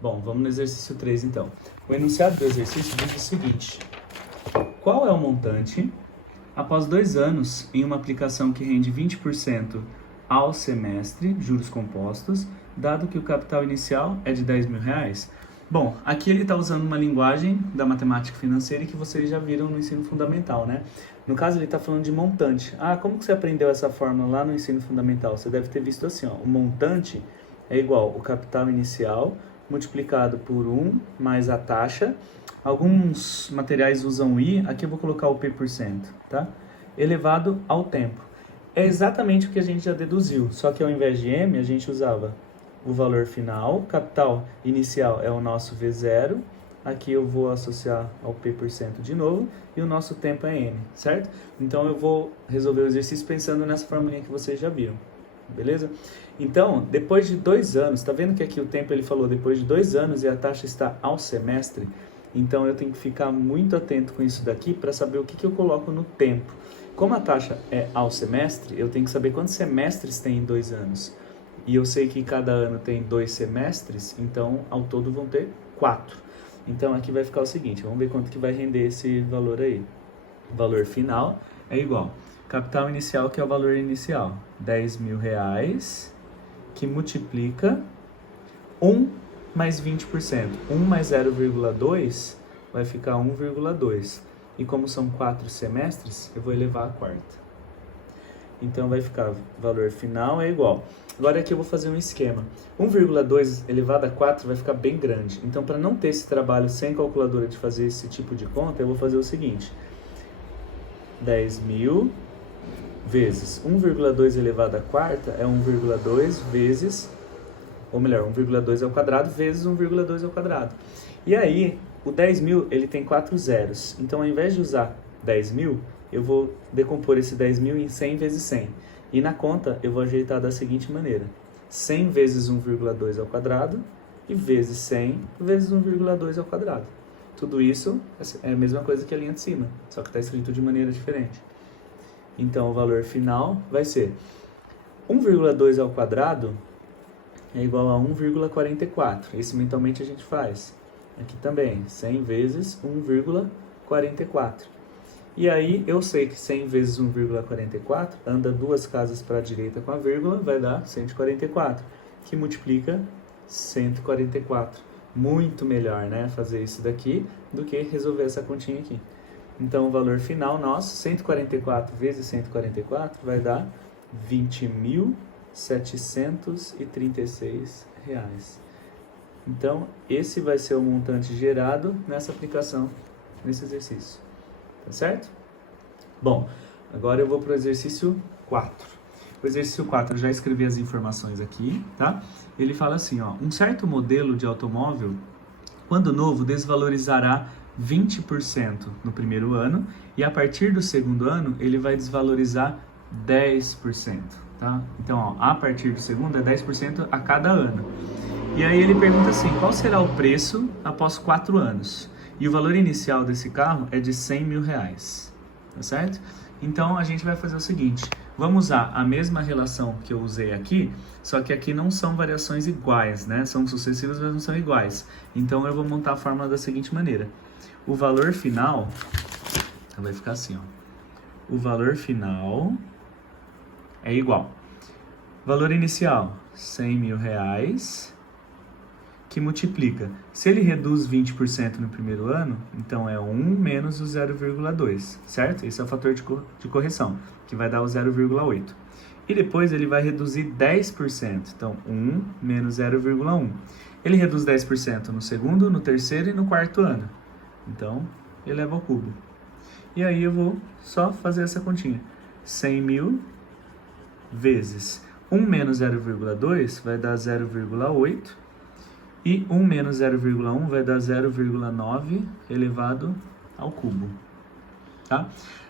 Bom, vamos no exercício 3 então. O enunciado do exercício diz o seguinte: qual é o montante após 2 anos em uma aplicação que rende 20% ao semestre, juros compostos, dado que o capital inicial é de R$ 10.000? Bom, aqui ele está usando uma linguagem da matemática financeira que vocês já viram no ensino fundamental, né? No caso, ele está falando de montante. Ah, como que você aprendeu essa fórmula lá no ensino fundamental? Você deve ter visto assim, ó, o montante é igual o capital inicial multiplicado por 1 mais a taxa. Alguns materiais usam I, aqui eu vou colocar o P%, tá? Elevado ao tempo. É exatamente o que a gente já deduziu, só que ao invés de M, a gente usava o valor final, capital inicial é o nosso V0, aqui eu vou associar ao P% de novo, e o nosso tempo é N, certo? Então eu vou resolver o exercício pensando nessa formulinha que vocês já viram, beleza? Então, depois de 2 anos, tá vendo que aqui o tempo ele falou depois de 2 anos e a taxa está ao semestre? Então eu tenho que ficar muito atento com isso daqui para saber o que eu coloco no tempo. Como a taxa é ao semestre, eu tenho que saber quantos semestres tem em 2 anos. E eu sei que cada ano tem 2 semestres, então ao todo vão ter 4. Então aqui vai ficar o seguinte, vamos ver quanto que vai render esse valor aí. O valor final é igual capital inicial, que é o valor inicial, R$ 10.000, que multiplica 1 mais 20%. 1 mais 0,2 vai ficar 1,2. E como são 4 semestres, eu vou elevar a quarta. Então vai ficar, valor final é igual. Agora aqui eu vou fazer um esquema. 1,2 elevado a 4 vai ficar bem grande. Então, para não ter esse trabalho sem calculadora de fazer esse tipo de conta, eu vou fazer o seguinte. 10.000 vezes 1,2 elevado a quarta é 1,2 vezes, ou melhor, 1,2 ao quadrado vezes 1,2 ao quadrado. E aí, o 10.000, ele tem 4 zeros. Então, ao invés de usar 10.000, eu vou decompor esse 10.000 em 100 vezes 100. E na conta, eu vou ajeitar da seguinte maneira. 100 vezes 1,2 ao quadrado e vezes 100 vezes 1,2 ao quadrado. Tudo isso é a mesma coisa que a linha de cima, só que está escrito de maneira diferente. Então, o valor final vai ser 1,2 ao quadrado é igual a 1,44. Esse mentalmente a gente faz. Aqui também, 100 vezes 1,44. E aí, eu sei que 100 vezes 1,44 anda 2 casas para a direita com a vírgula, vai dar 144, que multiplica 144. Muito melhor, né, fazer isso daqui do que resolver essa continha aqui. Então, o valor final nosso, 144 vezes 144, vai dar R$ 20.736. Então, esse vai ser o montante gerado nessa aplicação, nesse exercício. Tá certo? Bom, agora eu vou para o exercício 4. O exercício 4, eu já escrevi as informações aqui, tá? Ele fala assim, ó, um certo modelo de automóvel, quando novo, desvalorizará 20% no primeiro ano e a partir do segundo ano ele vai desvalorizar 10%, tá? Então, ó, a partir do segundo é 10% a cada ano. E aí ele pergunta assim, qual será o preço após 4 anos? E o valor inicial desse carro é de R$ 100.000, tá certo? Então, a gente vai fazer o seguinte, vamos usar a mesma relação que eu usei aqui, só que aqui não são variações iguais, né? São sucessivas, mas não são iguais. Então, eu vou montar a fórmula da seguinte maneira. O valor final, vai ficar assim, ó. O valor final é igual. Valor inicial, R$ 100.000, que multiplica. Se ele reduz 20% no primeiro ano, então é 1 menos o 0,2, certo? Esse é o fator de correção, que vai dar o 0,8. E depois ele vai reduzir 10%, então 1 menos 0,1. Ele reduz 10% no segundo, no terceiro e no quarto ano. Então, eleva ao cubo. E aí eu vou só fazer essa continha. 100.000 vezes 1 menos 0,2 vai dar 0,8. E 1 menos 0,1 vai dar 0,9 elevado ao cubo. Tá?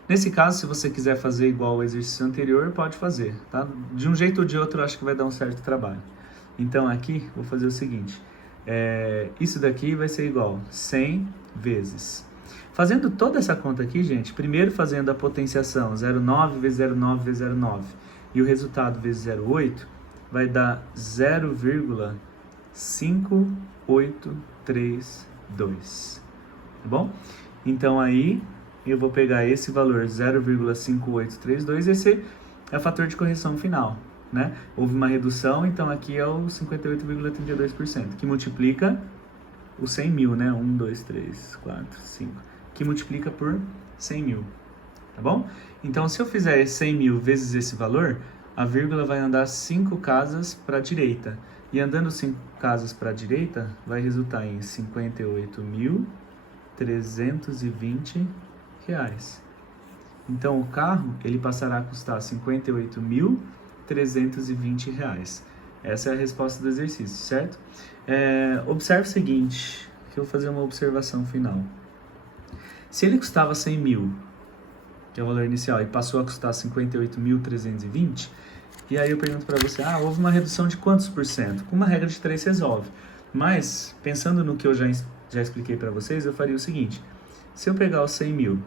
Nesse caso, se você quiser fazer igual ao exercício anterior, pode fazer. Tá? De um jeito ou de outro, eu acho que vai dar um certo trabalho. Então, aqui, vou fazer o seguinte. Isso daqui vai ser igual 100 vezes. Fazendo toda essa conta aqui, gente, primeiro fazendo a potenciação 0,9 vezes 0,9 vezes 0,9 e o resultado vezes 0,8 vai dar 0,7 0,5832, tá bom? Então aí eu vou pegar esse valor 0,5832, esse é o fator de correção final, né? Houve uma redução, então aqui é o 58,32%, que multiplica o 100 mil, né? 1, 2, 3, 4, 5, que multiplica por 100 mil, tá bom? Então se eu fizer 100 mil vezes esse valor, a vírgula vai andar 5 casas para a direita, e andando 5 casas para a direita, vai resultar em R$ 58.320. Então o carro ele passará a custar R$ 58.320. Essa é a resposta do exercício, certo? Observe o seguinte, que eu vou fazer uma observação final. Se ele custava 100 mil, que é o valor inicial, e passou a custar 58.320, e aí eu pergunto para você, houve uma redução de quantos por cento? Com uma regra de 3 resolve. Mas, pensando no que eu já expliquei para vocês, eu faria o seguinte. Se eu pegar os 100 mil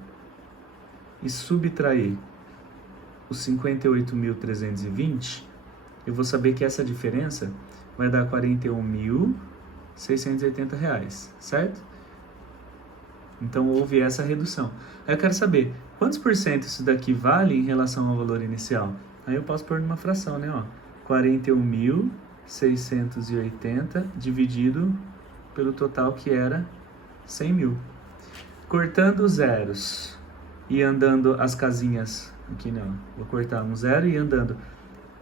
e subtrair os 58.320, eu vou saber que essa diferença vai dar R$ 41.680, certo? Então, houve essa redução. Aí eu quero saber, quantos por cento isso daqui vale em relação ao valor inicial? Aí eu posso pôr numa fração, né? 41.680 dividido pelo total que era 100 mil. Cortando os zeros e andando as casinhas, aqui não, vou cortar um zero e andando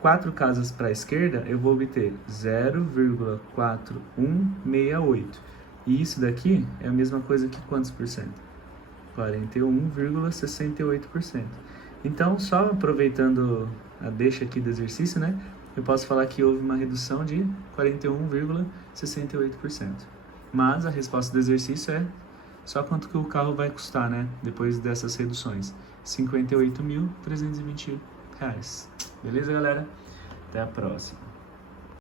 4 casas para a esquerda, eu vou obter 0,4168. E isso daqui é a mesma coisa que quantos por cento? 41,68%. Então, só aproveitando a deixa aqui do exercício, né? Eu posso falar que houve uma redução de 41,68%. Mas a resposta do exercício é só quanto que o carro vai custar, né? Depois dessas reduções. R$ 58.320. Beleza, galera? Até a próxima.